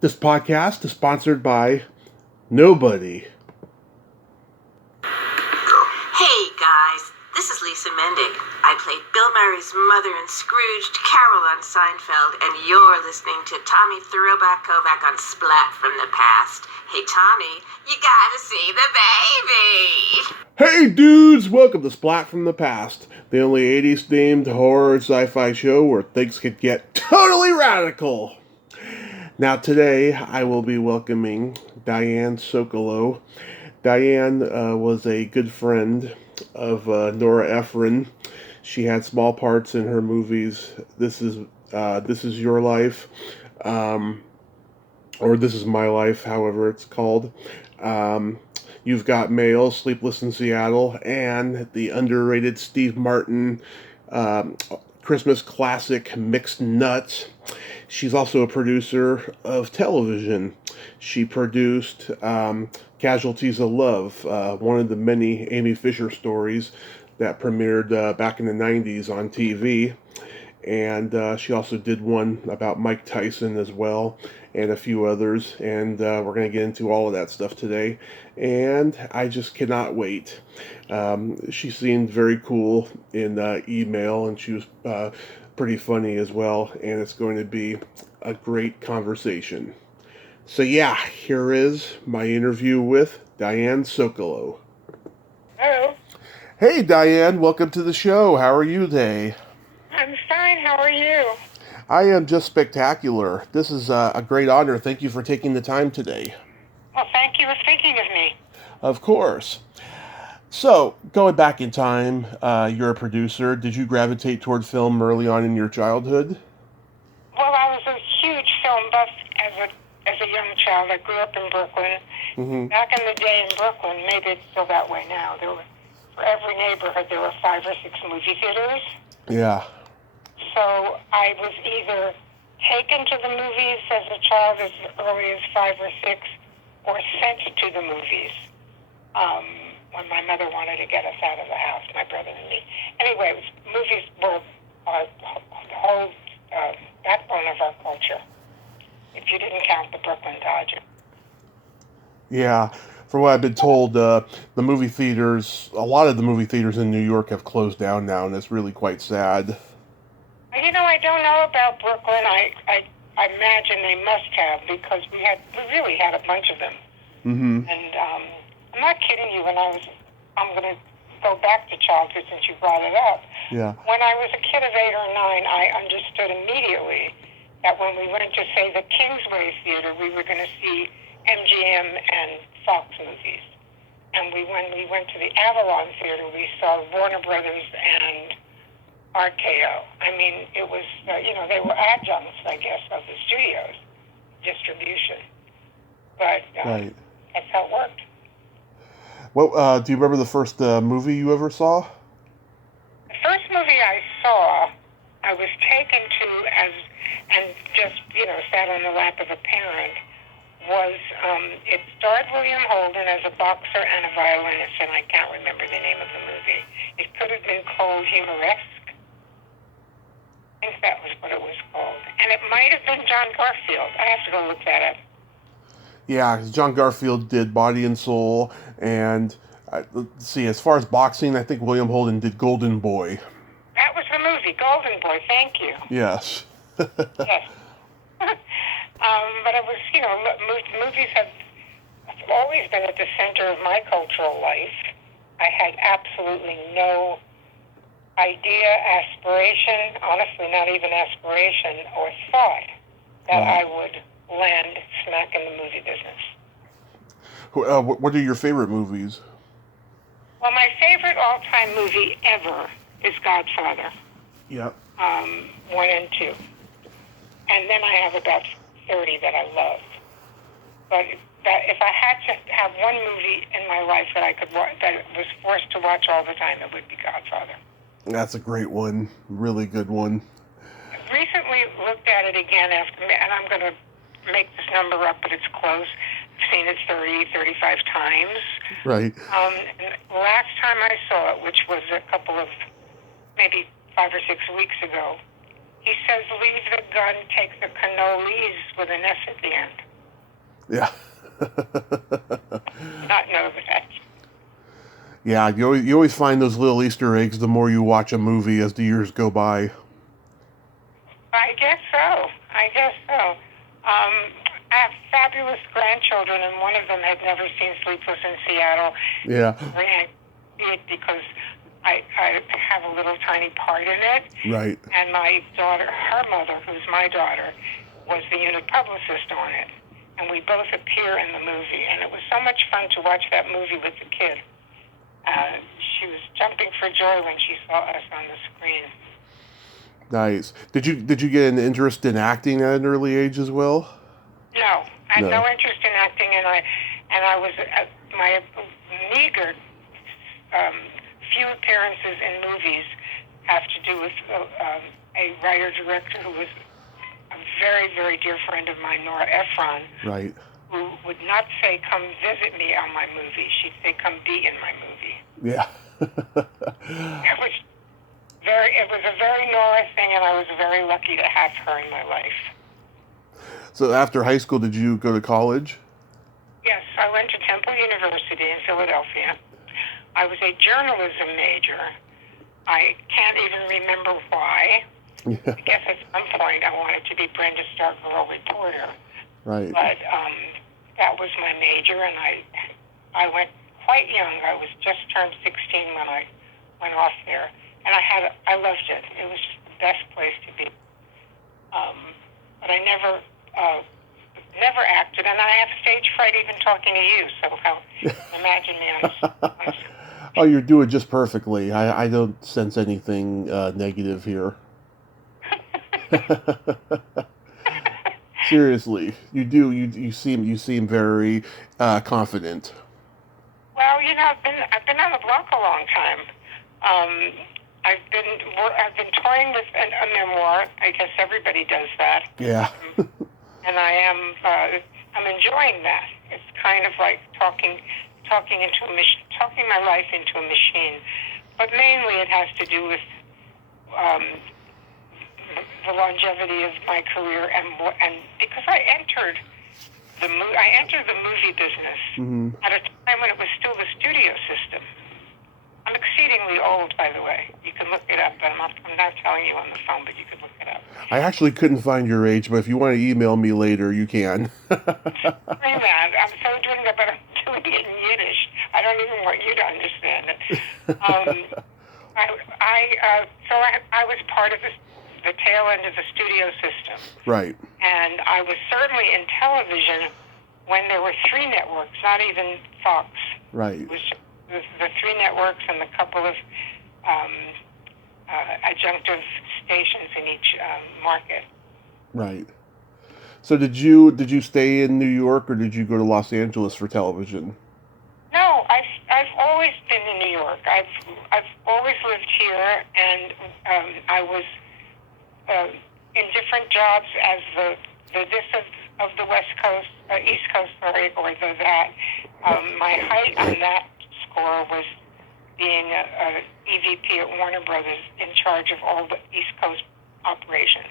This podcast is sponsored by nobody. Hey guys, this is Lisa Mendig. I played Bill Murray's mother in Scrooged, Carol on Seinfeld, and you're listening to Tommy Throwback Kovac on Splat from the past. Hey Tommy, you gotta see the baby! Hey dudes, welcome to Splat from the Past, the only 80s themed horror sci-fi show where things could get totally radical. Now today I will be welcoming Diane Sokolow. Diane was a good friend of Nora Ephron. She had small parts in her movies. This is Your Life, or This Is My Life, however it's called. You've Got Mail, Sleepless in Seattle, and the underrated Steve Martin Christmas classic Mixed Nuts. She's also a producer of television. She produced Casualties of Love, one of the many Amy Fisher stories that premiered back in the 90s on TV. And she also did one about Mike Tyson as well, and a few others. And we're going to get into all of that stuff today. And I just cannot wait. She seemed very cool in email, and she was pretty funny as well. And it's going to be a great conversation. So yeah, here is my interview with Diane Sokolow. Hello. Hey Diane, welcome to the show. How are you today? I'm fine. How are you? I am just spectacular. This is a great honor. Thank you for taking the time today. Well, thank you for thinking of me. Of course. So, going back in time, you're a producer. Did you gravitate toward film early on in your childhood? Well, I was a huge film buff as a young child. I grew up in Brooklyn. Mm-hmm. Back in the day in Brooklyn, maybe it's still that way now, for every neighborhood there were 5 or 6 movie theaters. Yeah. So I was either taken to the movies as a child as early as 5 or 6, or sent to the movies when my mother wanted to get us out of the house, my brother and me. Anyway, movies were the whole backbone of our culture, if you didn't count the Brooklyn Dodger. Yeah. From what I've been told, a lot of the movie theaters in New York have closed down now, and it's really quite sad. You know, I don't know about Brooklyn. I imagine they must have, because we really had a bunch of them. Mm-hmm. And I'm not kidding you. I'm going to go back to childhood since you brought it up. Yeah. When I was a kid of 8 or 9, I understood immediately that when we went to, say, the Kingsway Theater, we were going to see MGM and Fox movies. And when we went to the Avalon Theater, we saw Warner Brothers and RKO. I mean, it was, they were adjuncts, I guess, of the studios, distribution. But Right. That's how it worked. Well, do you remember the first movie you ever saw? The first movie I saw, I was taken to and just, sat on the lap of a parent, was, it starred William Holden as a boxer and a violinist, and I can't remember the name of the movie. It could have been called Humoresque. I think that was what it was called. And it might have been John Garfield. I have to go look that up. Yeah, John Garfield did Body and Soul, and let's see, as far as boxing, I think William Holden did Golden Boy. That was the movie, Golden Boy, thank you. Yes. Yes. But it was, movies have always been at the center of my cultural life. I had absolutely no idea, aspiration, honestly not even aspiration, or thought that I would land smack in the movie business. What are your favorite movies? Well, my favorite all-time movie ever is Godfather. Yep. 1 and 2. And then I have about 30 that I love. But if I had to have one movie in my life that I could watch, that was forced to watch all the time, it would be Godfather. That's a great one. Really good one. I recently looked at it again and I'm going to make this number up, but it's close. I've seen it 30, 35 times. Right. And last time I saw it, which was a couple of, maybe 5 or 6 weeks ago, he says, leave the gun, take the cannolis with an S at the end. Yeah. Not know that. Yeah, you always find those little Easter eggs the more you watch a movie as the years go by. I guess so. I guess so. I have fabulous grandchildren, and one of them had never seen Sleepless in Seattle. Yeah. Because I have a little tiny part in it. Right. And my daughter, her mother, who's my daughter, was the unit publicist on it. And we both appear in the movie. And it was so much fun to watch that movie with the kid. She was jumping for joy when she saw us on the screen. Nice. Did you get an interest in acting at an early age as well? No, I had no interest in acting, and I was my meager few appearances in movies have to do with a writer-director who was a very, very dear friend of mine, Nora Ephron. Right. Who would not say, "Come visit me on my movie." She'd say, "Come be in my movie." Yeah. It was a very Nora thing, and I was very lucky to have her in my life. So after high school, did you go to college? Yes, I went to Temple University in Philadelphia. I was a journalism major. I can't even remember why. Yeah. I guess at some point I wanted to be Brenda Stark, girl reporter. Right. But that was my major, and I went quite young. I was just turned 16 when I went off there, and I loved it. It was just the best place to be. But I never acted, and I have stage fright even talking to you. So imagine me on Oh, you're doing just perfectly. I don't sense anything negative here. Seriously, you do. You seem very confident. Well, I've been on the block a long time. I've been toying with a memoir. I guess everybody does that. Yeah. And I'm enjoying that. It's kind of like talking my life into a machine. But mainly it has to do with the longevity of my career and because I entered the movie business at a time when it was still the studio system. I'm exceedingly old, by the way. You can look it up. I'm not telling you on the phone, but you can look it up. I actually couldn't find your age, but if you want to email me later, you can. I'm so doing that, but I'm doing it in Yiddish. I don't even want you to understand it. I was part of the tail end of the studio system. Right. And I was certainly in television when there were 3 networks, not even Fox. Right. It was the 3 networks and a couple of adjunctive stations in each market. Right. So did you stay in New York or did you go to Los Angeles for television? No, I've always been in New York. I've always lived here, and I was in different jobs as the this of the West Coast, East Coast, sorry, or that. My height on that score was being a EVP at Warner Brothers in charge of all the East Coast operations.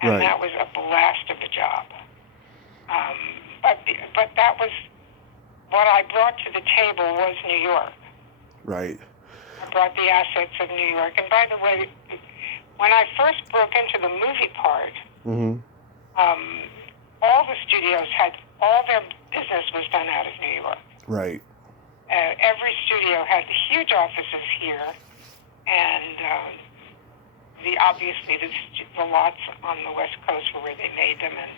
And right. That was a blast of a job. But that was what I brought to the table was New York. Right. I brought the assets of New York. And by the way, when I first broke into the movie part, all the studios all their business was done out of New York. Right. Every studio had huge offices here, and obviously the lots on the West Coast were where they made them, and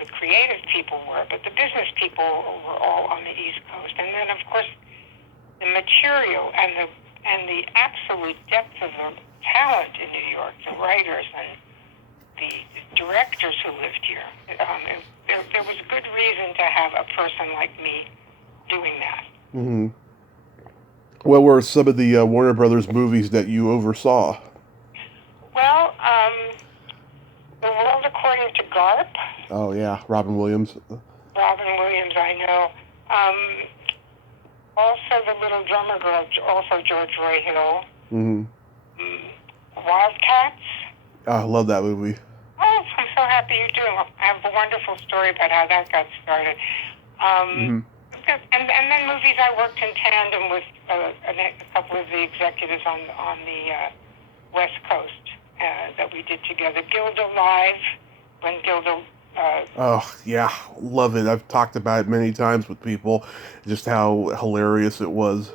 the creative people were, but the business people were all on the East Coast. And then, of course, the material and the absolute depth of the talent in New York, the writers and the directors who lived here. There was good reason to have a person like me doing that. Mm-hmm. What were some of the Warner Brothers movies that you oversaw? Well, The World According to Garp. Oh, yeah, Robin Williams. Robin Williams, I know. Also, The Little Drummer Girl, also George Roy Hill. Mm-hmm. Wildcats. Oh, I love that movie. Oh, I'm so happy you're doing well. I have a wonderful story about how that got started. And then movies, I worked in tandem with a couple of the executives on the West Coast that we did together. Gilda Live, when Gilda... Oh, yeah, love it. I've talked about it many times with people, just how hilarious it was.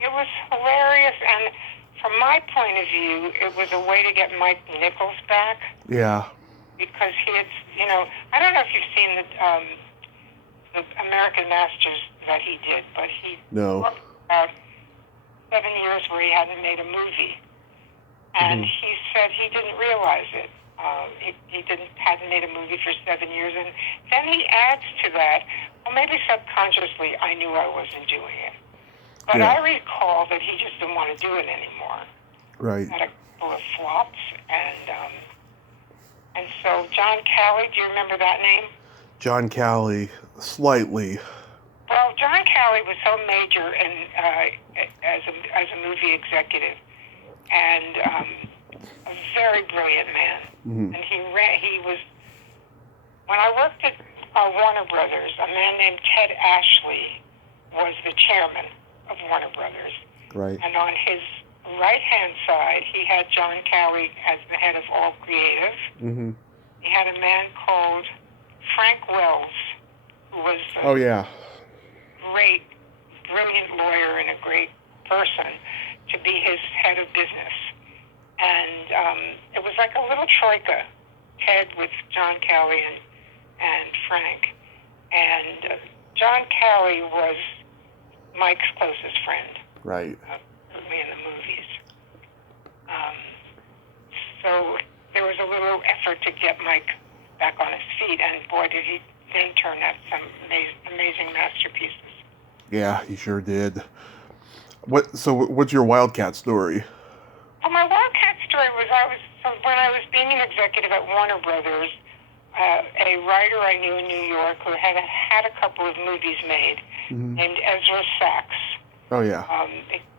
It was hilarious, and from my point of view, it was a way to get Mike Nichols back. Yeah. Because he had, I don't know if you've seen the American Masters that he did, but he worked about 7 years where he hadn't made a movie. And he said he didn't realize it. He hadn't made a movie for 7 years. And then he adds to that, well, maybe subconsciously I knew I wasn't doing it. But I recall that he just didn't want to do it anymore. Right. He had a couple of flops. And so John Calley, do you remember that name? John Calley, slightly. Well, John Calley was so major as a movie executive, and a very brilliant man. And he was, when I worked at Warner Brothers, a man named Ted Ashley was the chairman of Warner Brothers. Right. And on his right-hand side, he had John Calley as the head of all creative. He had a man called Frank Wells, who was a great, brilliant lawyer and a great person, to be his head of business. And it was like a little troika, Ted with John Calley and Frank. And John Calley was Mike's closest friend. Right. Certainly in the movies. So there was a little effort to get Mike back on his feet, and boy, did he then turn out some amazing masterpieces. Yeah, he sure did. What's your Wildcat story? Well, my Wildcat story was when I was being an executive at Warner Brothers, a writer I knew in New York who had a couple of movies made, named Ezra Sachs. Oh, yeah.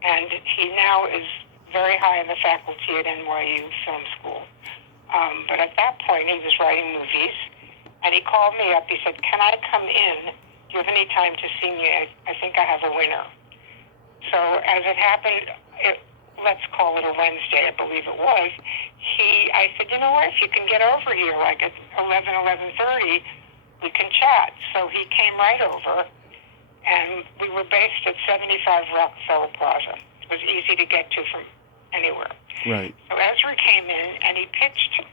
And he now is very high in the faculty at NYU Film School. But at that point, he was writing movies, and he called me up. He said, "Can I come in? Do you have any time to see me? I think I have a winner." So as it happened, let's call it a Wednesday, I believe it was, I said, "You know what, if you can get over here like at 11:30, we can chat." So he came right over, and we were based at 75 Rockefeller Plaza. It was easy to get to from anywhere. Right. So Ezra came in, and he pitched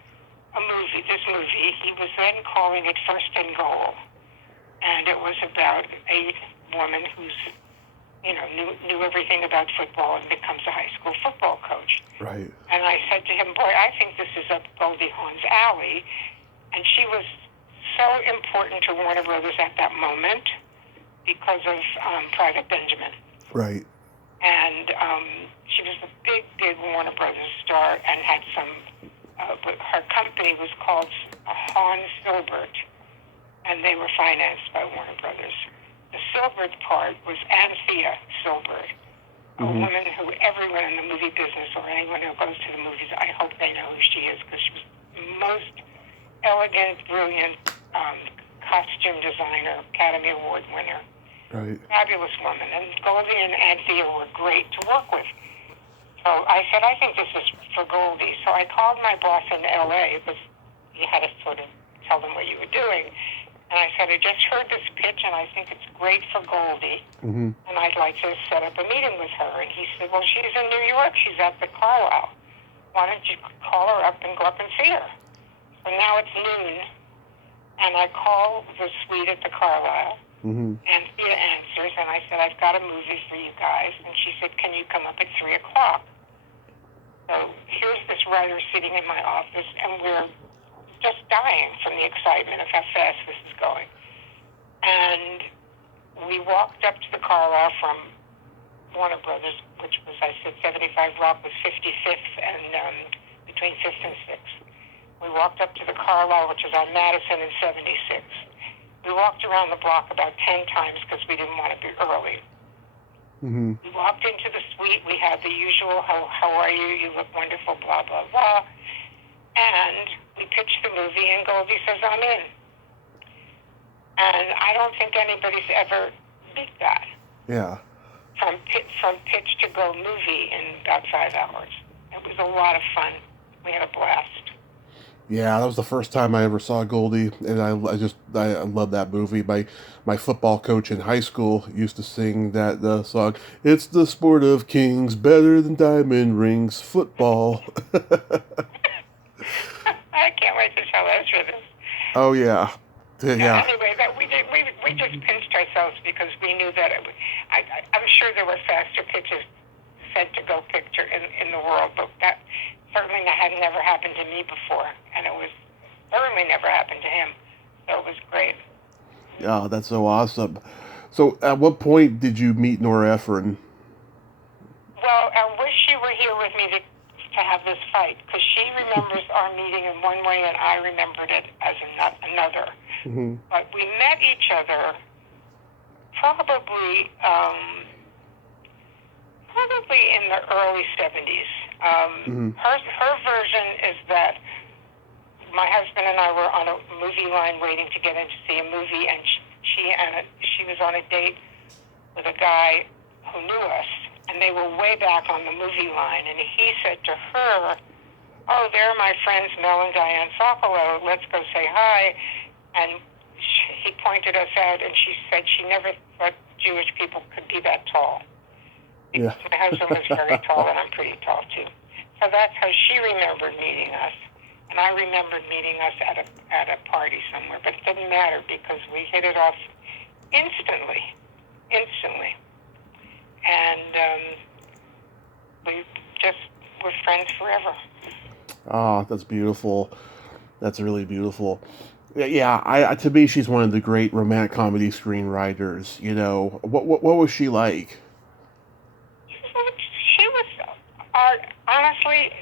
this movie. He was then calling it First and Goal. And it was about a woman who's, knew everything about football and becomes a high school football coach. Right. And I said to him, "Boy, I think this is up Goldie Hawn's alley." And she was so important to Warner Brothers at that moment because of Private Benjamin. Right. And she was a big, big Warner Brothers star and had some, her company was called Hawn Silbert, and they were financed by Warner Brothers. The Silbert part was Anthea Silbert, a woman who everyone in the movie business or anyone who goes to the movies, I hope they know who she is, because she was the most elegant, brilliant costume designer, Academy Award winner. Right. Fabulous woman. And Goldie and Anthea were great to work with. So I said, "I think this is for Goldie." So I called my boss in L.A. because you had to sort of tell them what you were doing. And I said, "I just heard this pitch, and I think it's great for Goldie, and I'd like to set up a meeting with her." And he said, "Well, she's in New York. She's at the Carlisle. Why don't you call her up and go up and see her?" So now it's noon, and I call the suite at the Carlisle. Anthea answers, and I said, "I've got a movie for you guys." And she said, "Can you come up at 3 o'clock? So here's this writer sitting in my office, and we're just dying from the excitement of how fast this is going. And we walked up to the Carlisle from Warner Brothers, which was, I said, 75 Rock was 55th and between 5th and 6th. We walked up to the Carlisle, which is on Madison and 76. We walked around the block about 10 times because we didn't want to be early. We walked into the suite. We had the usual, how are you? You look wonderful, blah, blah, blah. And we pitch the movie, and Goldie says, I'm in. And I don't think anybody's ever beat that. Yeah. From pitch to go movie in about 5 hours. It was a lot of fun. We had a blast. Yeah, that was the first time I ever saw Goldie, and I love that movie. My football coach in high school used to sing that song. It's the sport of kings, better than diamond rings, football. I can't wait to tell Ezra this. Oh yeah, yeah. Anyway, we just pinched ourselves because we knew that I'm sure there were faster pitches said to go picture in the world, but that certainly had never happened to me before, and it was certainly never happened to him. So it was great. Oh, that's so awesome. So, at what point did you meet Nora Ephron? Well, I wish she were here with me to have this fight, because she remembers our meeting in one way, and I remembered it as another. Mm-hmm. But we met each other probably in the early 70s. Her version is that my husband and I were on a movie line waiting to get in to see a movie, and she was on a date with a guy who knew us, and they were way back on the movie line, and he said to her, oh, they're my friends Mel and Diane Sokolow, let's go say hi. And he pointed us out, and she said she never thought Jewish people could be that tall. Yeah. My husband was very tall, and I'm pretty tall, too. So that's how she remembered meeting us. And I remembered meeting us at a party somewhere. But it didn't matter because we hit it off instantly. And we just were friends forever. Oh, that's beautiful. That's really beautiful. Yeah, to me, she's one of the great romantic comedy screenwriters. You know, what was she like? She was, honestly,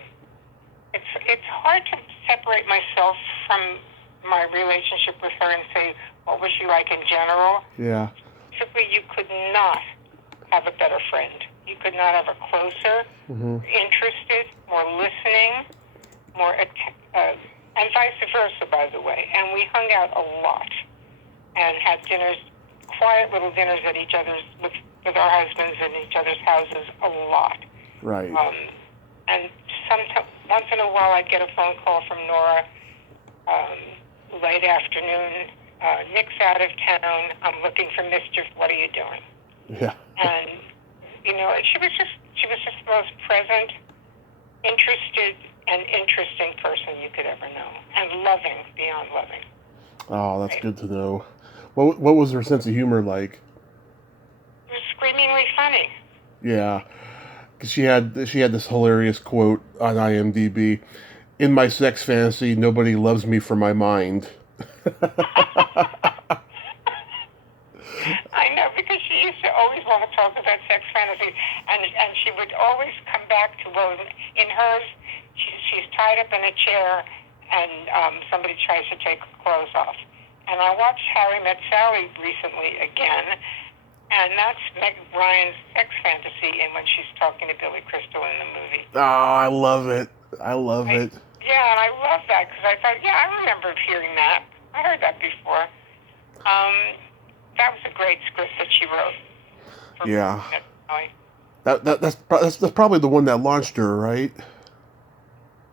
it's hard to separate myself from my relationship with her and say, what was she like in general? Yeah. Simply, you could not have a better friend. You could not have a closer, interested, more listening, more, and vice versa, by the way. And we hung out a lot and had dinners, quiet little dinners at each other's, with our husbands in each other's houses a lot. Right. And once in a while I'd get a phone call from Nora, late afternoon, Nick's out of town, I'm looking for mischief, what are you doing? Yeah. And, you know, she was just the most present, interested, and interesting person you could ever know. And loving, beyond loving. Oh, that's good to know. What was her sense of humor like? It was screamingly funny. Yeah. 'Cause she had this hilarious quote on IMDb. In my sex fantasy, nobody loves me for my mind. I know, because she used to always want to talk about sex fantasies, and she would always come back to, well, in hers, she's tied up in a chair, and somebody tries to take her clothes off. And I watched Harry Met Sally recently again, and that's Meg Ryan's sex fantasy in when she's talking to Billy Crystal in the movie. Oh, I love it. I love it. Yeah, and I love that, because I thought, yeah, I remember hearing that. I heard that before. That was a great script that she wrote. Yeah. That's probably the one that launched her, right?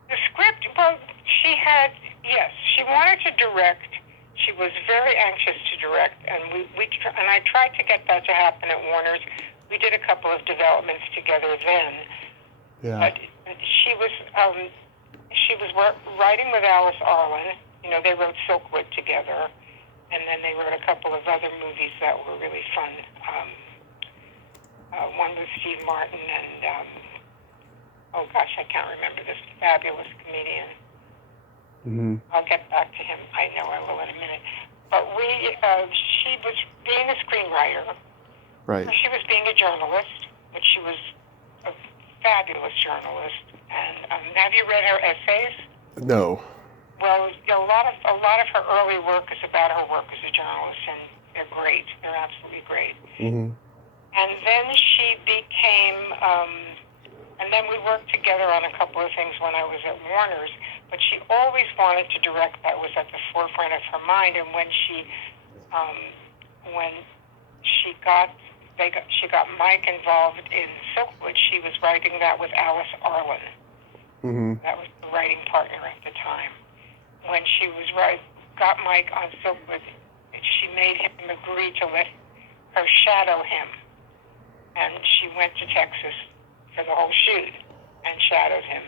The script, well, she wanted to direct. She was very anxious to direct, and and I tried to get that to happen at Warner's. We did a couple of developments together then. Yeah. But she was writing with Alice Arlen. You know, they wrote Silkwood together, and then they wrote a couple of other movies that were really fun. One with Steve Martin and oh gosh, I can't remember this fabulous comedian. Mm-hmm. I'll get back to him. I know I will in a minute. But she was being a screenwriter. Right. She was being a journalist, but she was a fabulous journalist. And have you read her essays? No. Well, a lot of her early work is about her work as a journalist, and they're great. They're absolutely great. Mm-hmm. And then she became, and then we worked together on a couple of things when I was at Warner's. but she always wanted to direct. That was at the forefront of her mind. And when she got Mike involved in Silkwood, she was writing that with Alice Arlen. Mm-hmm. That was the writing partner at the time. When she got Mike on Silkwood, she made him agree to let her shadow him. And she went to Texas for the whole shoot and shadowed him,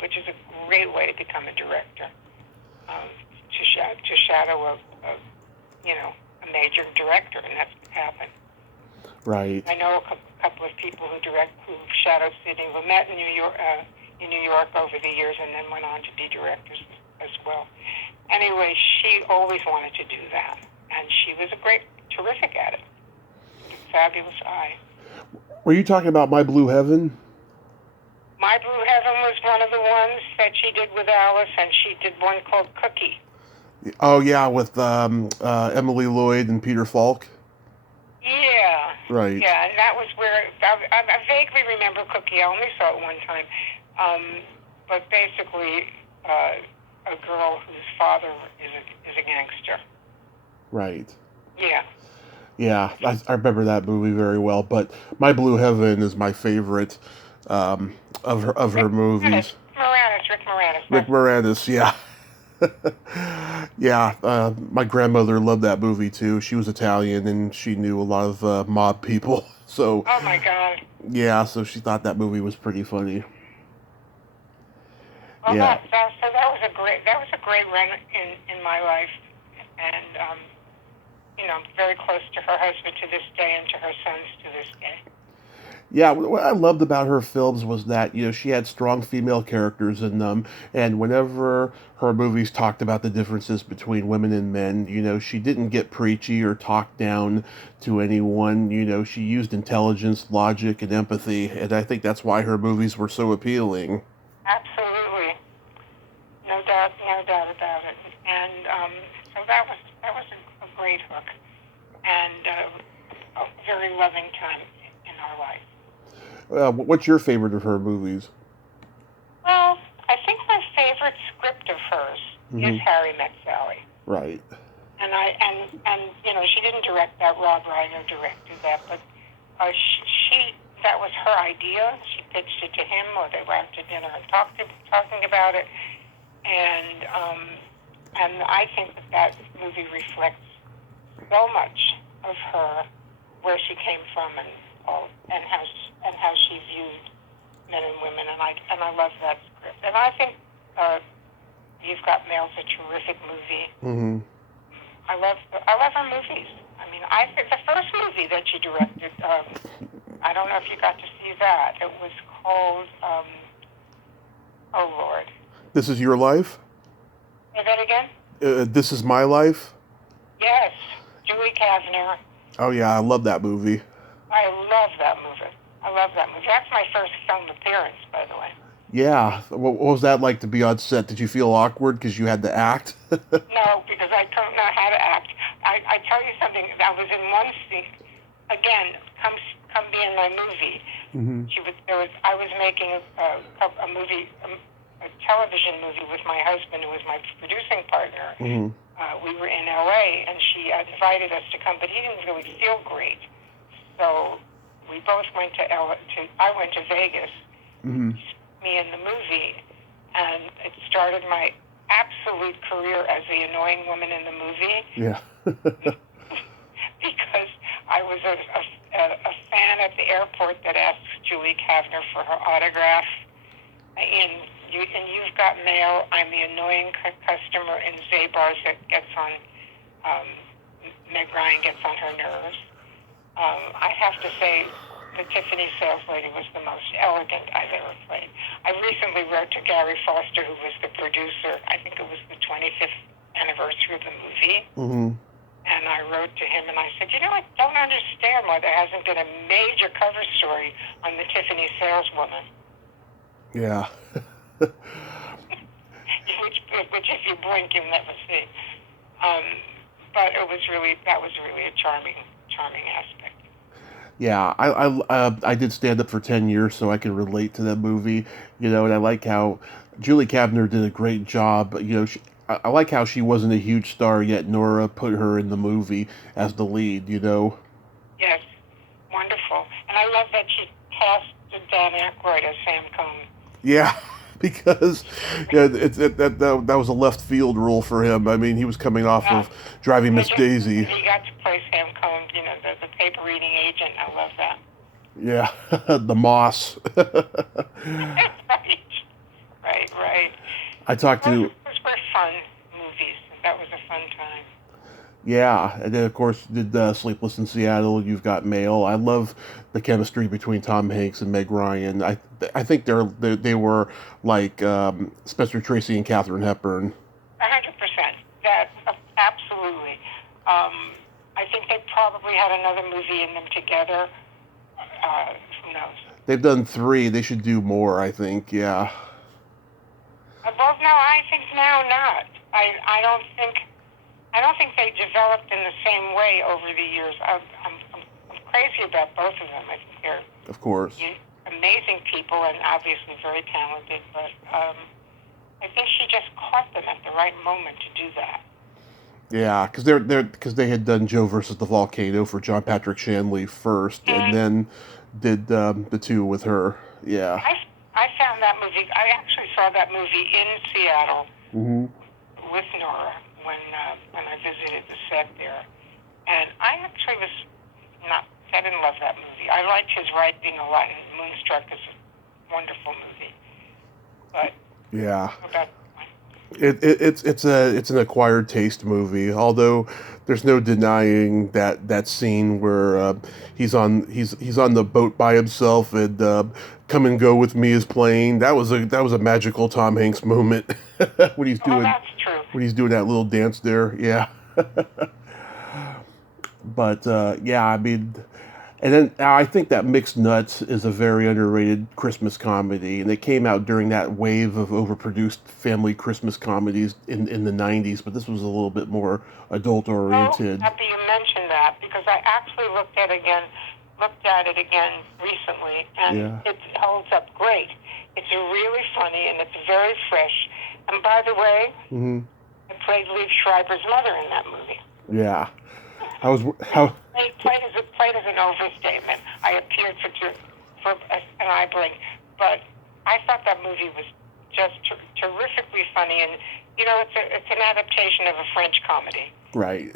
which is a great way to become a director, to shadow a major director, and that's what happened. Right. I know a couple of people who shadowed Sidney Lumet in New York over the years, and then went on to be directors as well. Anyway, she always wanted to do that, and she was terrific at it. Fabulous eye. Were you talking about My Blue Heaven? My Blue Heaven was one of the ones that she did with Alice, and she did one called Cookie. Oh yeah, with Emily Lloyd and Peter Falk. Yeah. Right. Yeah, and that was where I vaguely remember Cookie. I only saw it one time, but basically, a girl whose father is a gangster. Right. Yeah. Yeah, I remember that movie very well. But My Blue Heaven is my favorite of her movies. Rick Moranis. Rick Moranis, yeah. Yeah, my grandmother loved that movie too. She was Italian and she knew a lot of mob people. So, oh my God. Yeah, so she thought that movie was pretty funny. Well, yeah. that was a great run in my life, and I'm very close to her husband to this day and to her sons to this day. Yeah, what I loved about her films was that, she had strong female characters in them, and whenever her movies talked about the differences between women and men, she didn't get preachy or talk down to anyone. She used intelligence, logic, and empathy, and I think that's why her movies were so appealing. Absolutely. No doubt about it. And so that was a great hook, and a very loving time in our life. What's your favorite of her movies? Well, I think my favorite script of hers is Harry Met Sally. Right. And she didn't direct that. Rob Reiner directed that, but that was her idea. She pitched it to him, or they were out to dinner and talking about it. And I think that movie reflects so much of her, where she came from, and how she viewed men and women, and I love that script. And I think You've Got Mail's a terrific movie. Mm-hmm. I love her movies. I mean, I think the first movie that she directed, I don't know if you got to see that. It was called, oh Lord. This Is Your Life? Say that again? This Is My Life? Yes, Julie Kavner. Oh yeah, I love that movie. I love that movie. That's my first film appearance, by the way. Yeah. What was that like to be on set? Did you feel awkward because you had to act? No, because I don't know how to act. I tell you something. I was in one scene. Again, come be in my movie. Mm-hmm. I was making a movie, a television movie with my husband, who was my producing partner. Mm-hmm. We were in L.A. and she invited us to come, but he didn't really feel great. So we both went to I went to Vegas. Mm-hmm. Me in the movie, and it started my absolute career as the annoying woman in the movie. Yeah. Because I was a fan at the airport that asked Julie Kavner for her autograph. In You've Got Mail, I'm the annoying customer in Zabar's that gets on, Meg Ryan gets on her nerves. I have to say, the Tiffany sales lady was the most elegant I've ever played. I recently wrote to Gary Foster, who was the producer. I think it was the 25th anniversary of the movie. Mm-hmm. And I wrote to him and I said, I don't understand why there hasn't been a major cover story on the Tiffany saleswoman. Yeah. which if you blink, you'll never see. But that was really a charming aspect. Yeah, I did stand up for 10 years, so I can relate to that movie, and I like how Julie Kavner did a great job. I like how she wasn't a huge star, yet Nora put her in the movie as the lead. Yes, wonderful. And I love that she cast Dan Aykroyd as Sam Combs. Yeah, because that was a left field role for him. I mean, he was coming off Uh, of Driving Miss Daisy. he got to play Sam Combs, the paper reading agent. I love that. Yeah, the Moss. right, right. I talked to Those were fun movies. That was a fun time. Yeah, and then of course did Sleepless in Seattle. You've got Mail. I love the chemistry between Tom Hanks and Meg Ryan. I think they were like Spencer Tracy and Katharine Hepburn. 100%. That absolutely. I think they probably had another movie in them together. Who knows? They've done 3. They should do more. I think. Yeah. Well, no, I think now not. I don't think they developed in the same way over the years. I'm crazy about both of them. I think they're Of course. amazing people and obviously very talented. But I think she just caught them at the right moment to do that. Yeah, because they had done Joe versus the Volcano for John Patrick Shanley first, and then did the 2 with her. Yeah. I found that movie. I actually saw that movie in Seattle with Nora when I visited the set there, and I actually I didn't love that movie. I liked his writing a lot, and Moonstruck is a wonderful movie. But Yeah. It's an acquired taste movie. Although there's no denying that scene where he's on the boat by himself and "Come and Go with Me" is playing. That was a magical Tom Hanks moment when he's doing that's true. when he's doing that little dance there. Yeah. But yeah, I mean, and then I think that Mixed Nuts is a very underrated Christmas comedy, and it came out during that wave of overproduced family Christmas comedies in the '90s. But this was a little bit more adult oriented. Oh, happy you mentioned that because I actually looked at it again recently, and it holds up great. It's really funny and it's very fresh. And by the way, I played Liev Schreiber's mother in that movie. Yeah. Played as an overstatement. I appeared for an eye blink, but I thought that movie was just terrifically funny, and it's an adaptation of a French comedy. Right.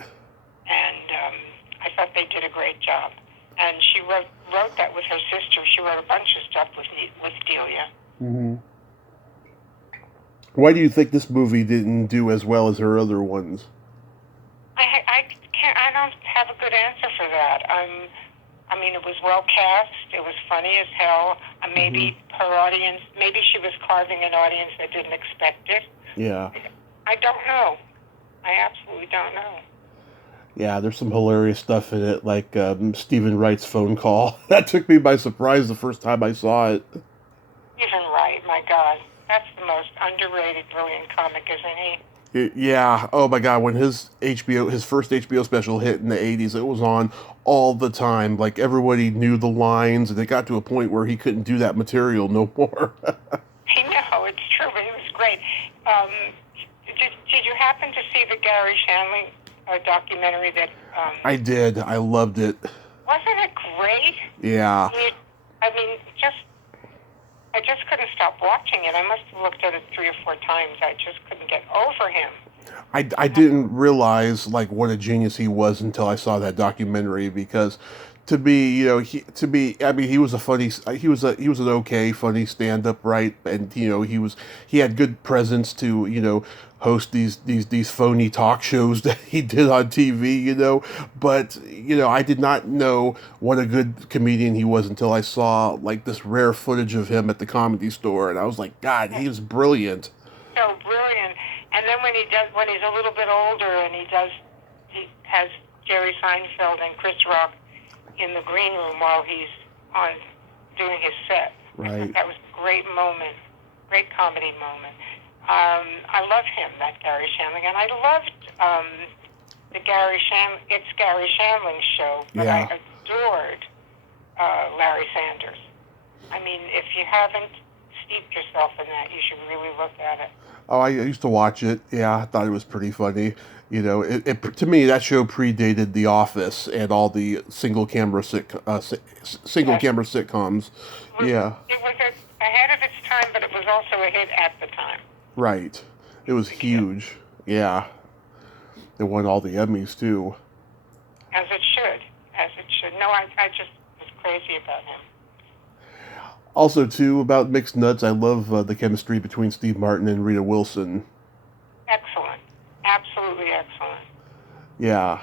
And I thought they did a great job. And she wrote that with her sister. She wrote a bunch of stuff with Delia. Mm-hmm. Why do you think this movie didn't do as well as her other ones? I don't have a good answer for that. I mean, it was well cast. It was funny as hell. Maybe her audience, maybe she was carving an audience that didn't expect it. Yeah. I don't know. I absolutely don't know. Yeah, there's some hilarious stuff in it, like Stephen Wright's phone call. That took me by surprise the first time I saw it. Stephen Wright, my God. That's the most underrated, brilliant comic, isn't he? Yeah. Oh my God. When his first HBO special hit in the '80s, it was on all the time. Like everybody knew the lines, and it got to a point where he couldn't do that material no more. I know it's true, but it was great. Did you happen to see the Gary Shandling documentary that? I did. I loved it. Wasn't it great? Yeah. I just couldn't stop watching it. I must have looked at it 3 or 4 times. I just couldn't get over him. I didn't realize like what a genius he was until I saw that documentary, because to be, I mean, he was an okay funny stand-up, right? And he had good presence to host these phony talk shows that he did on TV, but I did not know what a good comedian he was until I saw like this rare footage of him at the Comedy Store, and I was like, God, he was brilliant. So brilliant. And then when he's a little bit older and he has Jerry Seinfeld and Chris Rock in the green room while he's doing his set. Right. That was a great moment, great comedy moment. I love him, that Gary Shandling, and I loved the It's Gary Shandling show, but yeah. I adored Larry Sanders. I mean, if you haven't steeped yourself in that, you should really look at it. Oh, I used to watch it. Yeah, I thought it was pretty funny. You know, to me that show predated The Office and all the single Yes. camera sitcoms. Yeah, It was ahead of its time, but it was also a hit at the time. right. It was huge. Yeah, it won all the Emmys too. As it should. As it should. No, I just was crazy about him. Also, too, about Mixed Nuts, I love the chemistry between Steve Martin and Rita Wilson. Excellent. Absolutely excellent. Yeah,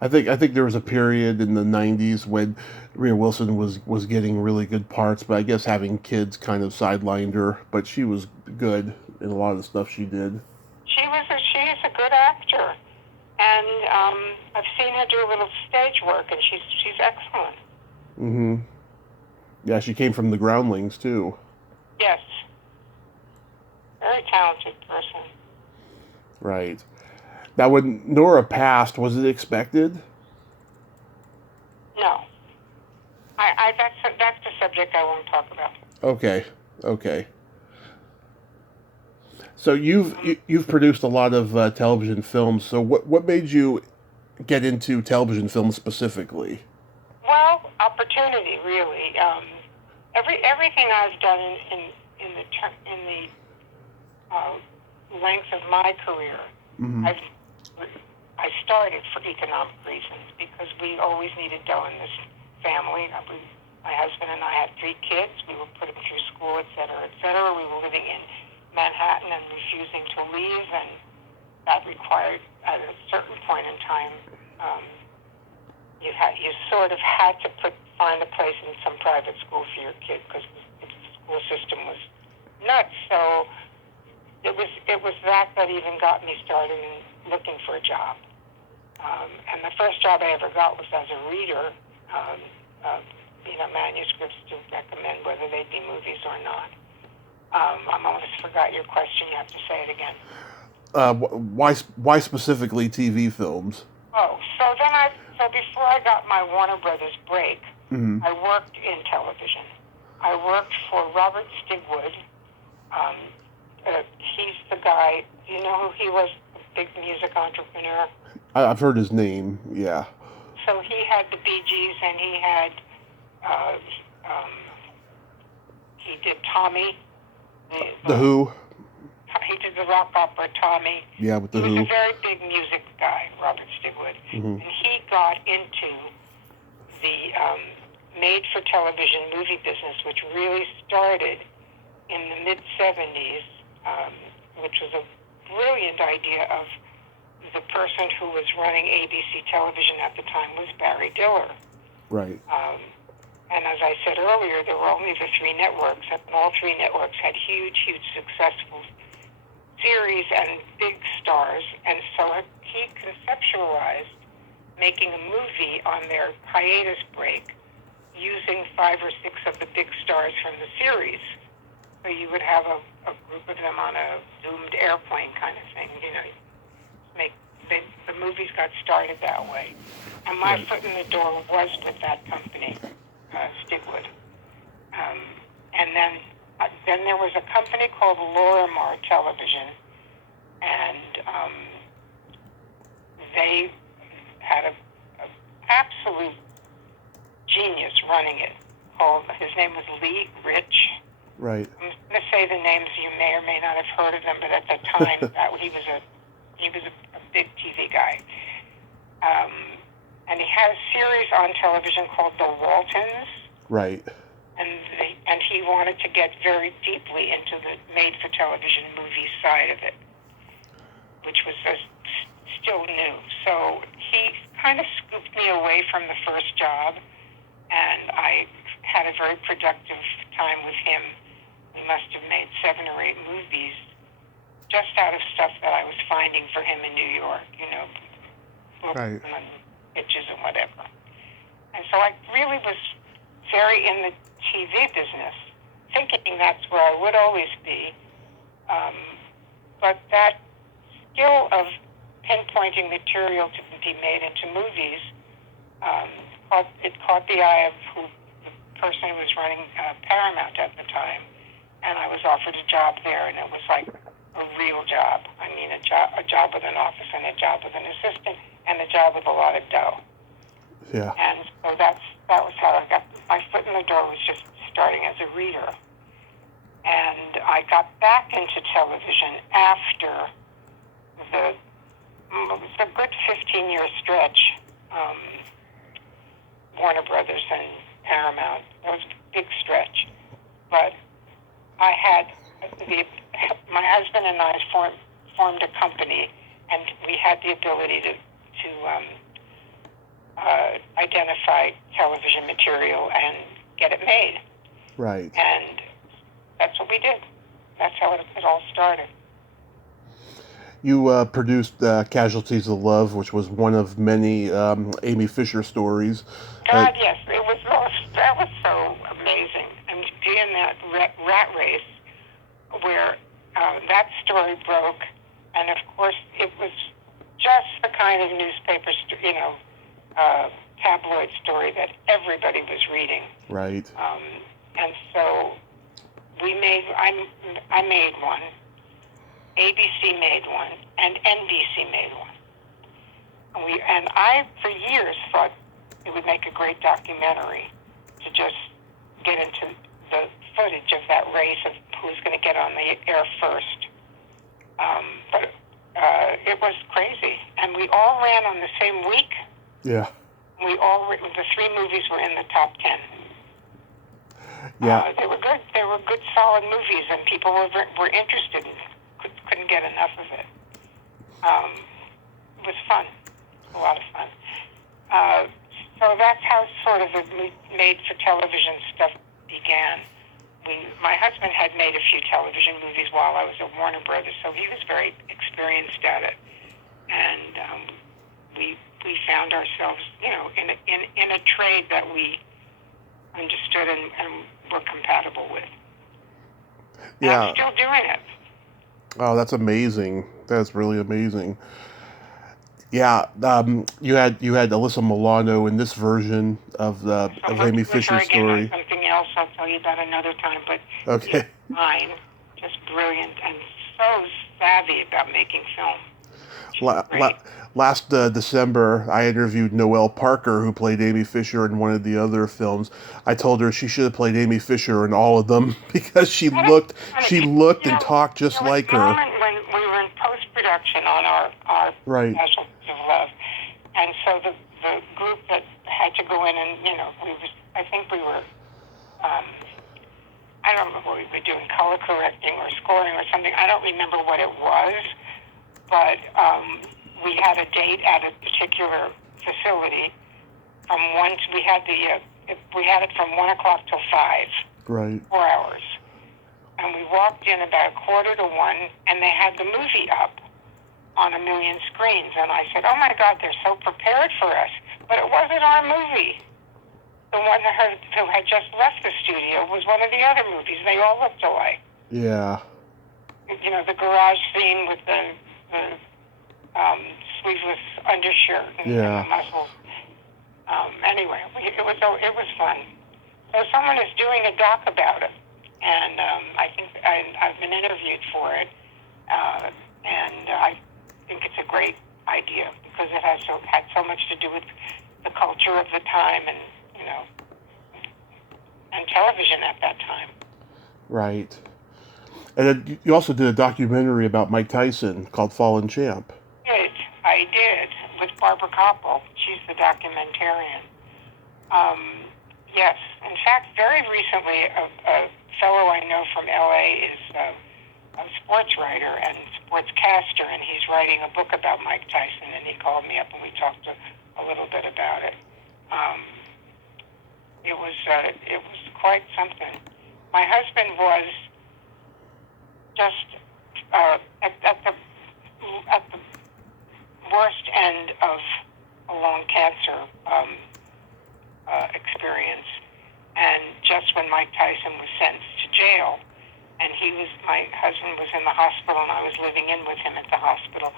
I think there was a period in the '90s when Rita Wilson was getting really good parts, but I guess having kids kind of sidelined her. But she was good in a lot of the stuff she did. She is a good actor, and I've seen her do a little stage work, and she's excellent. Mm-hmm. Yeah, she came from the Groundlings too. Yes, very talented person. Right. Now, when Nora passed, was it expected? No, that's the subject I won't talk about. Okay. So you've produced a lot of television films. So what made you get into television films specifically? Well, opportunity really. Everything I've done in the length of my career, Mm-hmm. I started for economic reasons because we always needed dough in this family. My husband and I had 3 kids. We were putting through school, et cetera, et cetera. We were living in Manhattan and refusing to leave, and that required, at a certain point in time, you sort of had to find a place in some private school for your kid because the school system was nuts. So it was that even got me started in looking for a job. And the first job I ever got was as a reader, manuscripts to recommend whether they'd be movies or not. I almost forgot your question. You have to say it again. Why specifically TV films? Oh, so before I got my Warner Brothers break, Mm-hmm. I worked in television. I worked for Robert Stigwood. He's the guy, you know who he was, a big music entrepreneur. I've heard his name. Yeah. So he had the Bee Gees, and he had, he did Tommy. The Who. He did the rock opera Tommy. Yeah, with the He Who. was a very big music guy, Robert Stigwood. Mm-hmm. And he got into the made-for-television movie business, which really started in the mid-'70s, which was a brilliant idea of the person who was running ABC television at the time was Barry Diller. Right. And as I said earlier, there were only the 3 networks, and all 3 networks had huge successful series and big stars. And so he conceptualized making a movie on their hiatus break using 5 or 6 of the big stars from the series. So you would have a group of them on a zoomed airplane kind of thing, the movies got started that way. And my foot in the door was with that company, Stigwood. And then there was a company called Lorimar Television, and they had an absolute genius running it. His name was Lee Rich. Right. I'm going to say the names you may or may not have heard of them, but at the time he was a big TV guy. And he had a series on television called The Waltons. Right. And he wanted to get very deeply into the made-for-television movie side of it, which was still new. So he kind of scooped me away from the first job, and I had a very productive time with him. We must have made 7 or 8 movies just out of stuff that I was finding for him in New York, books Right. and pitches and whatever. And so I really was very in the TV business, thinking that's where I would always be. But that skill of pinpointing material to be made into movies, it caught the eye of person who was running Paramount at the time, and I was offered a job there, and it was like a real job. I mean, a job with an office and a job with an assistant and a job with a lot of dough. Yeah. And so that was how I got my foot in the door, was just starting as a reader. And I got back into television after it was a good 15-year stretch. Warner Brothers and Paramount. It was a big stretch. But I had my husband and I formed a company, and we had the ability to identify television material and get it made. Right. And that's what we did. That's how it all started. You produced Casualties of Love, which was one of many Amy Fisher stories. God, yes, that was so amazing. And to be in that rat race where that story broke, and of course it was just the kind of newspaper, tabloid story that everybody was reading. Right. And so I made one. ABC made one, and NBC made one. And I, for years, thought it would make a great documentary to just get into the footage of that race of who's going to get on the air first. But it was crazy. And we all ran on the same week. Yeah. The 3 movies were in the top 10. Yeah. They were good. They were good, solid movies, and people were interested in it. Couldn't get enough of it. It was fun. A lot of fun. So that's how sort of the made-for-television stuff began. My husband had made a few television movies while I was at Warner Brothers, so he was very experienced at it. And we found ourselves, in a trade that we understood and were compatible with. And Yeah. I'm still doing it. Oh, that's amazing. That's really amazing. Yeah, you had Alyssa Milano in this version of Amy Fisher's story. Something else I'll tell you about another time, but Okay. mine, just brilliant and so savvy about making film. Last December, I interviewed Noelle Parker, who played Amy Fisher in one of the other films. I told her she should have played Amy Fisher in all of them because she looked and talked just like her. There was a moment when we were in post-production on our Right. Casualties of Love, and so the group that had to go in and, I think we were, I don't remember what we were doing, color correcting or scoring or something. I don't remember what it was, but we had a date at a particular facility from we had it from 1 o'clock till 5. Right. 4 hours. And we walked in about 1:45, and they had the movie up on 1 million screens. And I said, oh my God, they're so prepared for us. But it wasn't our movie. The one who had just left the studio was one of the other movies. They all looked alike. Yeah. The garage scene with the sleeveless undershirt and the muscles. Anyway, it was fun. So someone is doing a doc about it, and I think I've been interviewed for it, and I think it's a great idea because it had so much to do with the culture of the time and and television at that time. Right. And then you also did a documentary about Mike Tyson called Fallen Champ. I did, with Barbara Koppel. She's the documentarian. Yes. In fact, very recently, a fellow I know from L.A. is a sports writer and sportscaster, and he's writing a book about Mike Tyson, and he called me up and we talked a little bit about it. It was quite something. My husband was just at the worst end of a lung cancer experience, and just when Mike Tyson was sentenced to jail, and my husband was in the hospital, and I was living in with him at the hospital,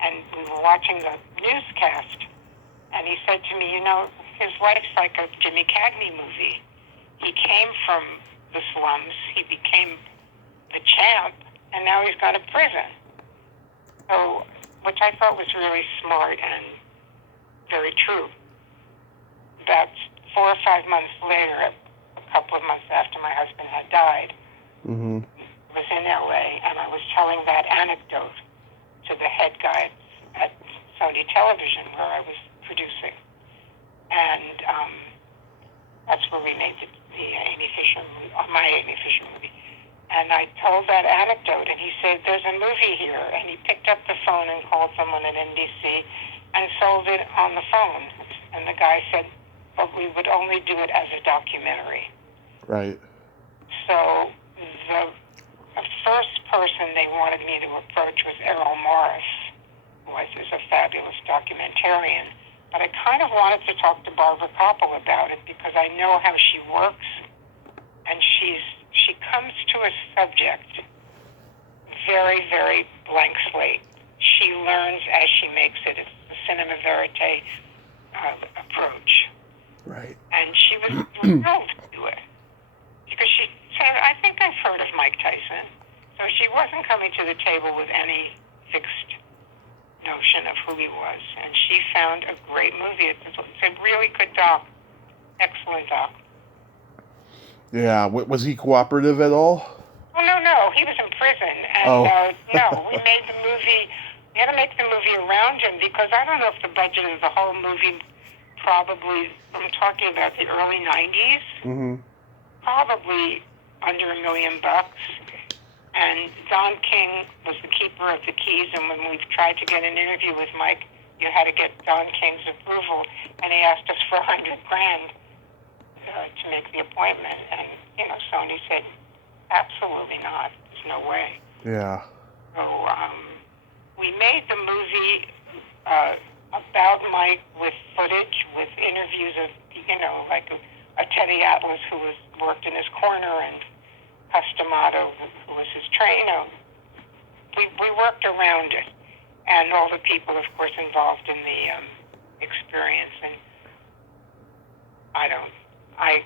and we were watching the newscast, and he said to me, his life's like a Jimmy Cagney movie. he came from the slums, he became the champ, and now he's got a prison. So, which I thought was really smart and very true. About 4 or 5 months later, a couple of months after my husband had died, Mm-hmm. I was in LA, and I was telling that anecdote to the head guys at Sony Television, where I was producing. And that's where we made the Amy Fisher, my Amy Fisher movie. And I told that anecdote, and he said, "There's a movie here." And he picked up the phone and called someone at NBC and sold it on the phone. And the guy said, "But we would only do it as a documentary." Right. So the first person they wanted me to approach was Errol Morris, who is a fabulous documentarian. But I kind of wanted to talk to Barbara Koppel about it because I know how she works, and she comes to a subject very, very blank slate. She learns as she makes it. It's the cinema verite approach. Right. And she was thrilled to do it because she said, "I think I've heard of Mike Tyson." So she wasn't coming to the table with any fixed notion of who he was. And she found a great movie. It's a really good doc. Excellent doc. Yeah. Was he cooperative at all? Oh, no. He was in prison. And no, we made the movie. We had to make the movie around him because I don't know if the budget of the whole movie probably, I'm talking about the early 90s, Mm-hmm. probably under $1 million. And Don King was the keeper of the keys, and when we tried to get an interview with Mike, you had to get Don King's approval, and he asked us for $100,000 to make the appointment. And, Sony said, absolutely not. There's no way. Yeah. So we made the movie about Mike with footage, with interviews of, like a Teddy Atlas who worked in his corner, and Customato, who was his trainer. We worked around it, and all the people, of course, involved in the experience. And I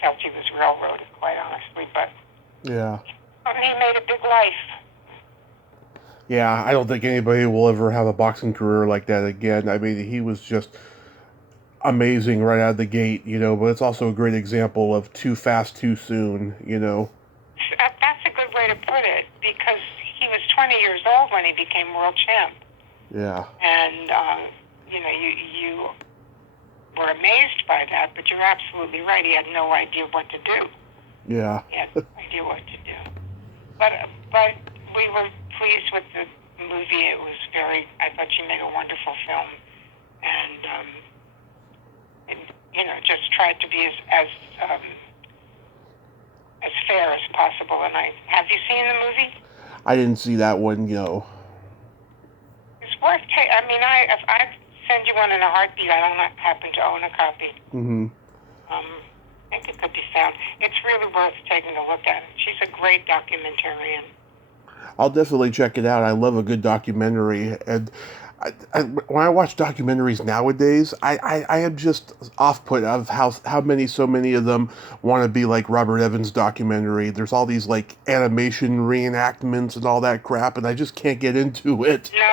felt he was railroaded, quite honestly, but Yeah. he made a big life. Yeah, I don't think anybody will ever have a boxing career like that again. I mean, he was just amazing right out of the gate, but it's also a great example of too fast, too soon, That's a good way to put it, because he was 20 years old when he became world champ. Yeah. And, you were amazed by that, but you're absolutely right. He had no idea what to do. Yeah. He had no idea what to do. But we were pleased with the movie. It was I thought she made a wonderful film. And just tried to be as fair as possible. And have you seen the movie? I didn't see that one, It's worth if I'd send you one in a heartbeat. I don't happen to own a copy. Mm-hmm. I think it could be found. It's really worth taking a look at. She's a great documentarian. I'll definitely check it out. I love a good documentary, and when I watch documentaries nowadays, I am just off-put of how many of them want to be like Robert Evans' documentary. There's all these like animation reenactments and all that crap, and I just can't get into it. No.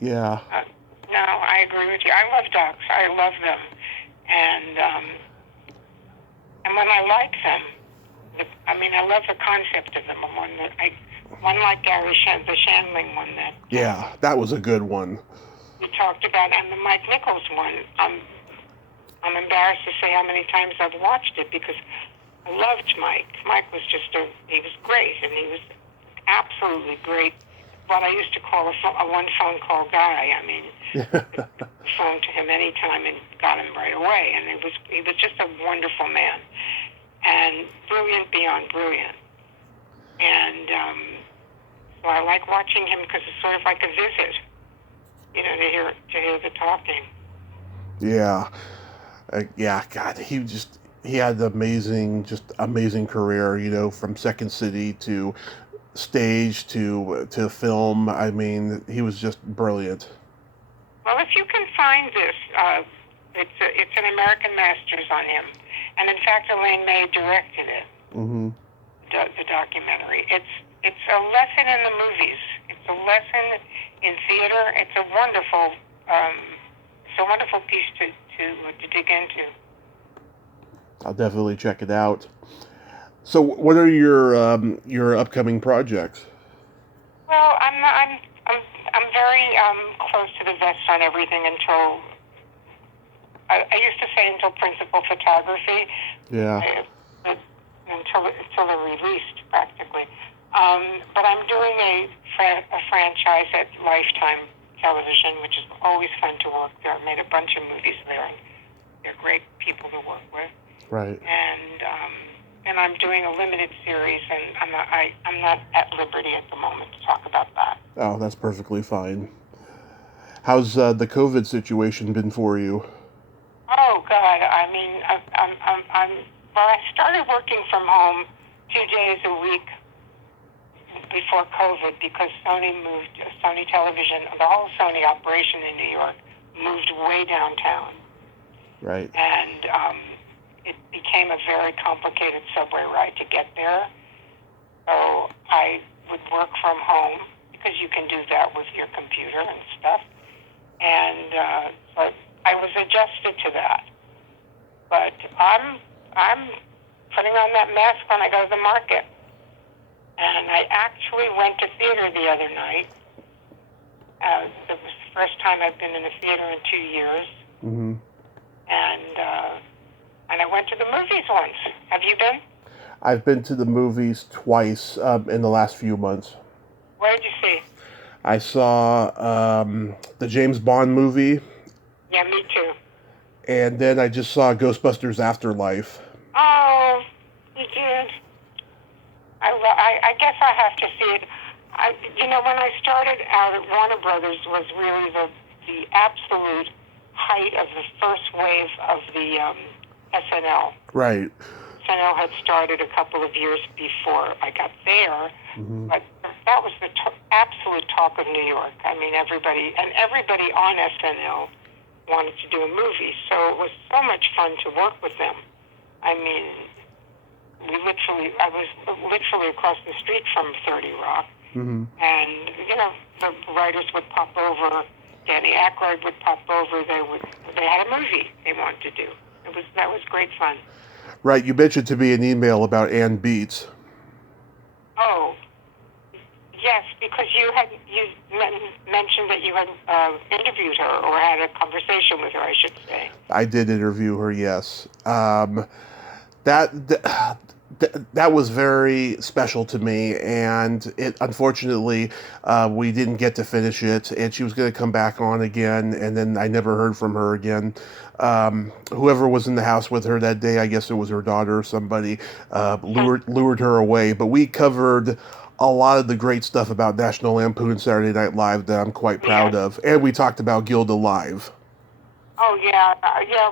Yeah. No, I agree with you. I love docs. I love them, and when I like them, I love the concept of them. One like Gary the Shandling one that. Yeah, that was a good one. We talked about, and the Mike Nichols one. I'm embarrassed to say how many times I've watched it because I loved Mike. Mike was he was great, and he was absolutely great. What I used to call a one phone call guy. Phoned to him anytime and got him right away, and he was just a wonderful man, and brilliant beyond brilliant. And so I like watching him because it's sort of like a visit, to hear the talking. Yeah. Yeah, God, he had an amazing career, from Second City to stage to film. He was just brilliant. Well, if you can find this, It's an American Masters on him, and in fact, Elaine May directed it. Mm-hmm. The documentary. It's a lesson in the movies. It's a lesson in theater. It's a wonderful piece to dig into. I'll definitely check it out. So, what are your upcoming projects? Well, I'm very close to the vest on everything until I used to say until principal photography. Yeah. Until they're released, practically. But I'm doing a franchise at Lifetime Television, which is always fun to work there. I made a bunch of movies there, and they're great people to work with. Right. And I'm doing a limited series, and I'm not at liberty at the moment to talk about that. Oh, that's perfectly fine. How's the COVID situation been for you? Oh God, I mean, well, I started working from home 2 days a week before COVID because Sony Television, the whole Sony operation in New York moved way downtown. Right. And it became a very complicated subway ride to get there. So I would work from home because you can do that with your computer and stuff. And so I was adjusted to that. But I'm putting on that mask when I go to the market. And I actually went to theater the other night. It was the first time I've been in a theater in 2 years. Mm-hmm. And I went to the movies once. Have you been? I've been to the movies twice in the last few months. Where did you see? I saw the James Bond movie. Yeah, me too. And then I just saw Ghostbusters Afterlife. Oh, you did. I guess I have to see it. When I started out at Warner Brothers was really the absolute height of the first wave of the SNL. Right. SNL had started a couple of years before I got there, Mm-hmm. but that was the absolute talk of New York. I mean, everybody on SNL wanted to do a movie, so it was so much fun to work with them. I mean, I was literally across the street from 30 Rock, Mm-hmm. and the writers would pop over. Danny Aykroyd would pop over. They had a movie they wanted to do. That was great fun. Right. You mentioned to me an email about Ann Beats. Oh, yes, because you mentioned that you had interviewed her or had a conversation with her, I should say. I did interview her. Yes. That was very special to me, and unfortunately we didn't get to finish it, and she was going to come back on again, and then I never heard from her again. Whoever was in the house with her that day, I guess it was her daughter or somebody, lured her away. But we covered a lot of the great stuff about National Lampoon and Saturday Night Live that I'm quite proud of, and we talked about Gilda Live. Oh yeah.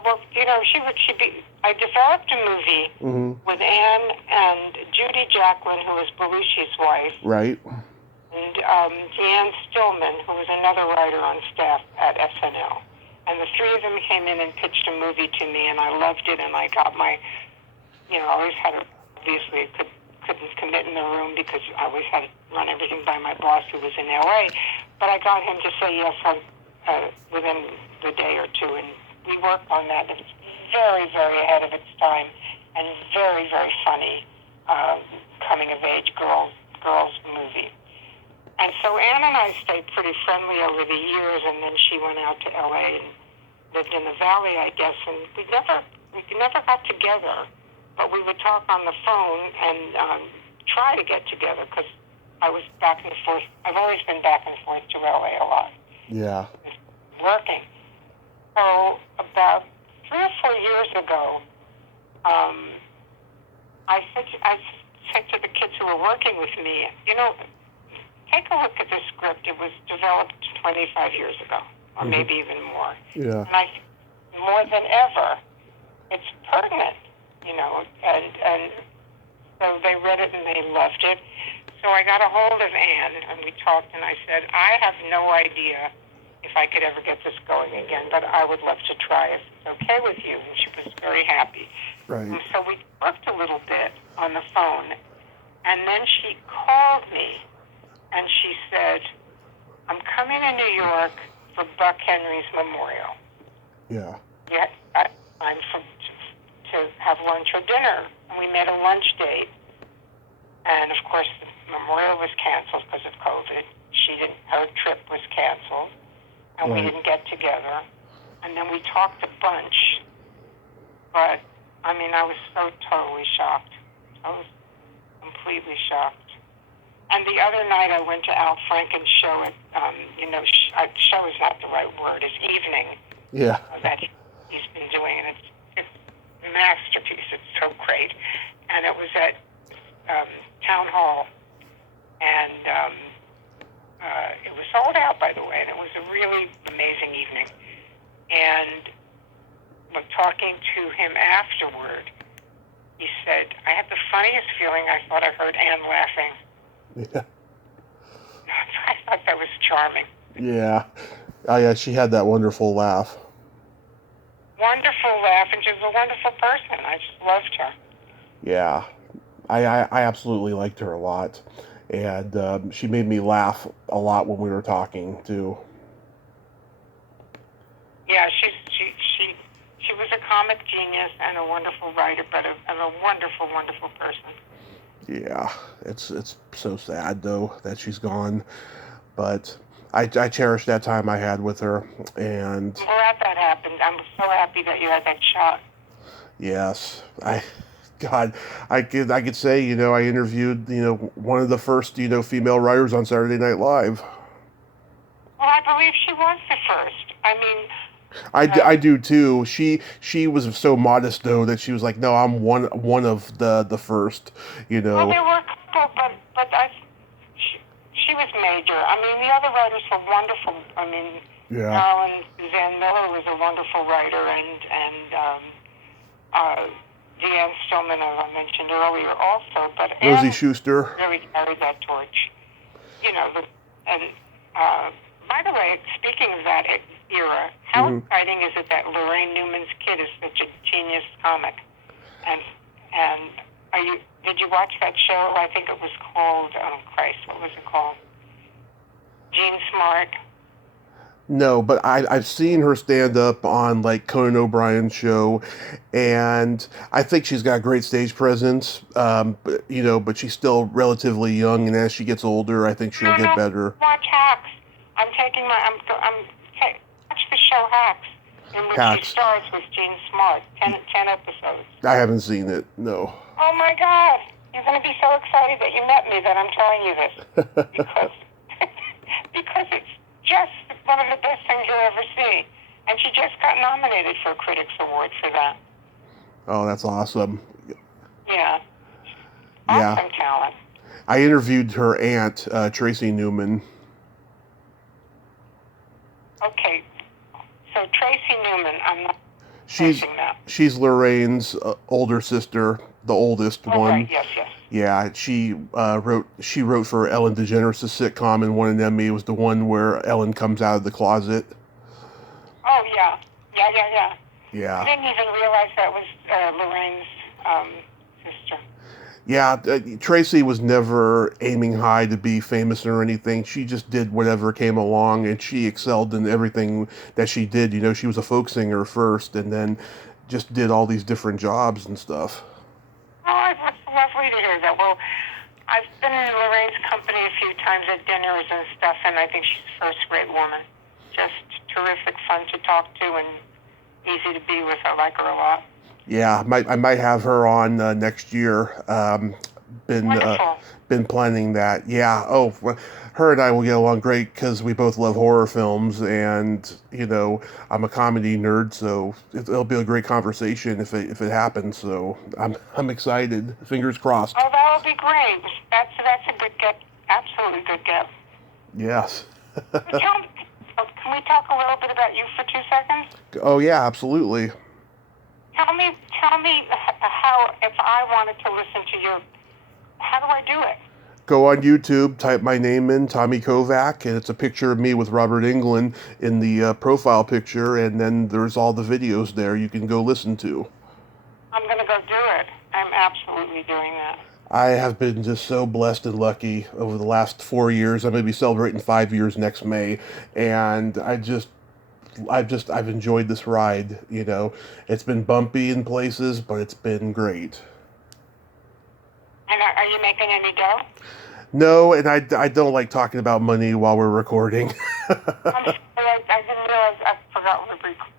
Well, I developed a movie Mm-hmm. with Anne and Judy Jacklin, who was Belushi's wife, Right. and Deanne Stillman, who was another writer on staff at SNL. And the three of them came in and pitched a movie to me, and I loved it. And I got I always had obviously couldn't commit in the room because I always had to run everything by my boss, who was in LA. But I got him to say yes within the day or two, and we worked on that. It's very, very ahead of its time, and very, very funny coming of age girls movie. And so Anne and I stayed pretty friendly over the years, and then she went out to LA and lived in the Valley, I guess, and we never got together, but we would talk on the phone and try to get together because I was back and forth. I've always been back and forth to LA a lot. Yeah. Working. So about 3 or 4 years ago, I said to the kids who were working with me, take a look at this script. It was developed 25 years ago, or Mm-hmm. maybe even more. Yeah. And more than ever, it's pertinent, and so they read it and they loved it. So I got a hold of Anne, and we talked, and I said, I have no idea if I could ever get this going again, but I would love to try if it's okay with you. And she was very happy. Right. And so we talked a little bit on the phone, and then she called me, and she said, I'm coming to New York for Buck Henry's memorial. Yeah. Yeah, I'm to have lunch or dinner. And we made a lunch date. And, of course, the memorial was canceled because of COVID. Her trip was canceled, and we didn't get together. And then we talked a bunch. But, I mean, I was so totally shocked. I was completely shocked. And the other night I went to Al Franken's show at, show is not the right word, it's evening. Yeah. That he's been doing, and it's a masterpiece. It's so great. And it was at Town Hall, and it was sold out, by the way, and it was a really amazing evening. And talking to him afterward, he said, I had the funniest feeling. I thought I heard Anne laughing. Yeah. I thought that was charming. Yeah. Oh, yeah, she had that wonderful laugh. Wonderful laugh, and she was a wonderful person. I just loved her. Yeah. I absolutely liked her a lot. And she made me laugh a lot when we were talking, too. Yeah, she was a comic genius and a wonderful writer, but a wonderful, wonderful person. Yeah, it's so sad, though, that she's gone. But I cherish that time I had with her, and... I'm glad that happened. I'm so happy that you had that shot. Yes, I could say, I interviewed, one of the first, female writers on Saturday Night Live. Well, I believe she was the first. I mean... I do too. She was so modest though that she was like, no, I'm one of the first. Well, there were a couple, but she was major. I mean, the other writers were wonderful. I mean, Marilyn Suzanne Miller was a wonderful writer, and Diane Sokolow, as I mentioned earlier, also. But Rosie Schuster really carried that torch. By the way, speaking of that era, how exciting is it that Lorraine Newman's kid is such a genius comic? And did you watch that show? I think it was called, what was it called? Jean Smart. No, but I've seen her stand up on like Conan O'Brien's show, and I think she's got great stage presence. But she's still relatively young, and as she gets older, I think she'll get better. Watch Hacks. Watch the show Hacks, in which Hacks. She stars with Jean Smart. 10 episodes. I haven't seen it. No. Oh my God! You're going to be so excited that you met me that I'm telling you this because it's just one of the best things you'll ever see. And she just got nominated for a Critics Award for that. Oh, that's awesome. Yeah. Awesome talent. I interviewed her aunt, Tracy Newman. Okay. So Tracy Newman, I'm not guessing that. She's Lorraine's older sister, the oldest one. Right. Yes. Yeah, she wrote for Ellen DeGeneres' sitcom and won an Emmy. It was the one where Ellen comes out of the closet. Oh, yeah. Yeah. I didn't even realize that was Lorraine's sister. Yeah, Tracy was never aiming high to be famous or anything. She just did whatever came along, and she excelled in everything that she did. She was a folk singer first, and then just did all these different jobs and stuff. Oh, it's lovely to hear that. Well, I've been in Lorraine's company a few times at dinners and stuff, and I think she's a first-rate woman. Just terrific, fun to talk to, and easy to be with. I like her a lot. Yeah, I might have her on next year. Been planning that. Yeah. Oh, her and I will get along great because we both love horror films, and I'm a comedy nerd, so it'll be a great conversation if it happens. So I'm excited. Fingers crossed. Oh, that would be great. That's a good get. Absolutely good get. Yes. Can we talk a little bit about you for 2 seconds? Oh yeah, absolutely. Tell me how, if I wanted to listen to how do I do it? go on YouTube, type my name in, Tommy Kovac, and it's a picture of me with Robert Englund in the profile picture, and then there's all the videos there you can go listen to. I'm going to go do it. I'm absolutely doing that. I have been just so blessed and lucky over the last 4 years. I'm going to be celebrating 5 years next May, and I've enjoyed this ride. You know, it's been bumpy in places, but it's been great. And are you making any dough? No, and I don't like talking about money while we're recording. I'm sorry, I didn't realize I forgot we're recording.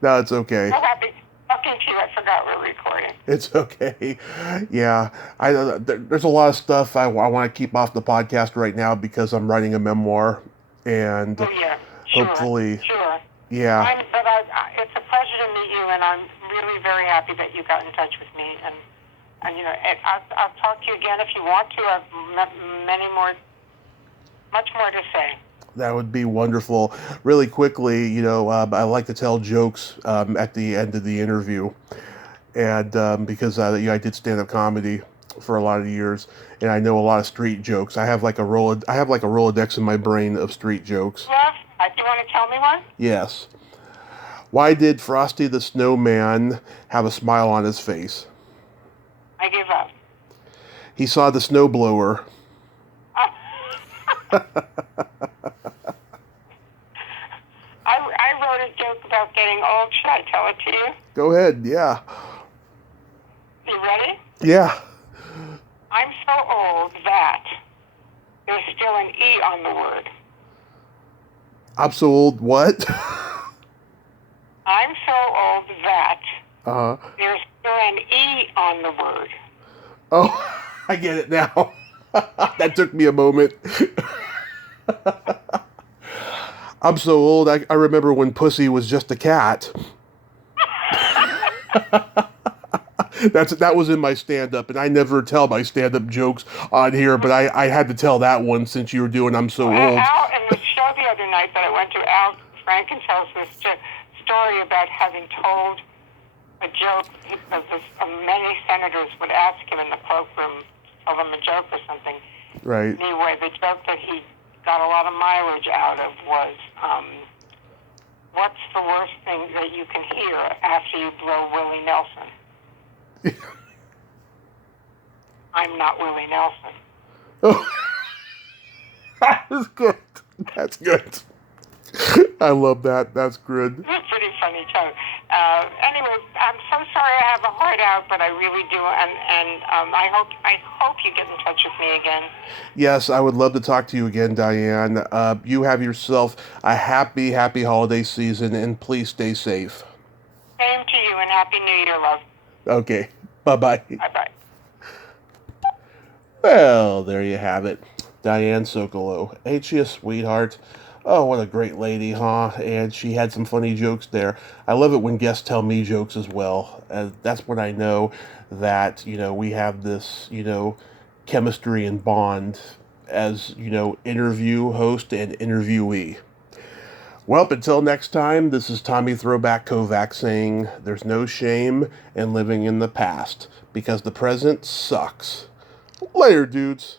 No, it's okay. I'm happy talking to you. I forgot we're recording. It's okay. Yeah, there's a lot of stuff I want to keep off the podcast right now because I'm writing a memoir, and Oh, yeah. Sure. hopefully, Sure. yeah. It's a pleasure to meet you, and I'm really very happy that you got in touch with me. And you know, I'll talk to you again if you want to. I've much more to say. That would be wonderful. Really quickly, you know, I like to tell jokes at the end of the interview, and because you know, I did stand-up comedy for a lot of years, and I know a lot of street jokes. I have like a Rolodex in my brain of street jokes. Yes. Do you want to tell me one? Yes. Why did Frosty the Snowman have a smile on his face? I give up. He saw the snowblower. I wrote a joke about getting old. Should I tell it to you? Go ahead, yeah. You ready? Yeah. I'm so old that there's still an E on the word. I'm so old, what? I'm so old that Uh-huh. there's still an E on the word. Oh, I get it now. That took me a moment. I'm so old, I remember when Pussy was just a cat. That was in my stand-up, and I never tell my stand-up jokes on here, but I had to tell that one since you were doing I'm so old. Al, in the show the other night that I went to, Al Franken tells this story about having told a joke. Many senators would ask him in the cloakroom, tell them a joke or something. Right. Anyway, the joke that he got a lot of mileage out of was, what's the worst thing that you can hear after you blow Willie Nelson? I'm not Willie Nelson. Oh. That's good. That's good. I love that. That's good. It's a pretty funny joke. Anyway, I'm so sorry I have a heart out, but I really do, and I hope you get in touch with me again. Yes, I would love to talk to you again, Diane. You have yourself a happy holiday season, and please stay safe. Same to you, and Happy New Year, love. Okay. Bye-bye. Bye-bye. Well, there you have it. Diane Sokolow. Ain't she a sweetheart? Oh, what a great lady, huh? And she had some funny jokes there. I love it when guests tell me jokes as well. That's when I know that, you know, we have this, you know, chemistry and bond as, you know, interview host and interviewee. Well, until next time, this is Tommy Throwback Kovac saying there's no shame in living in the past because the present sucks. Later, dudes.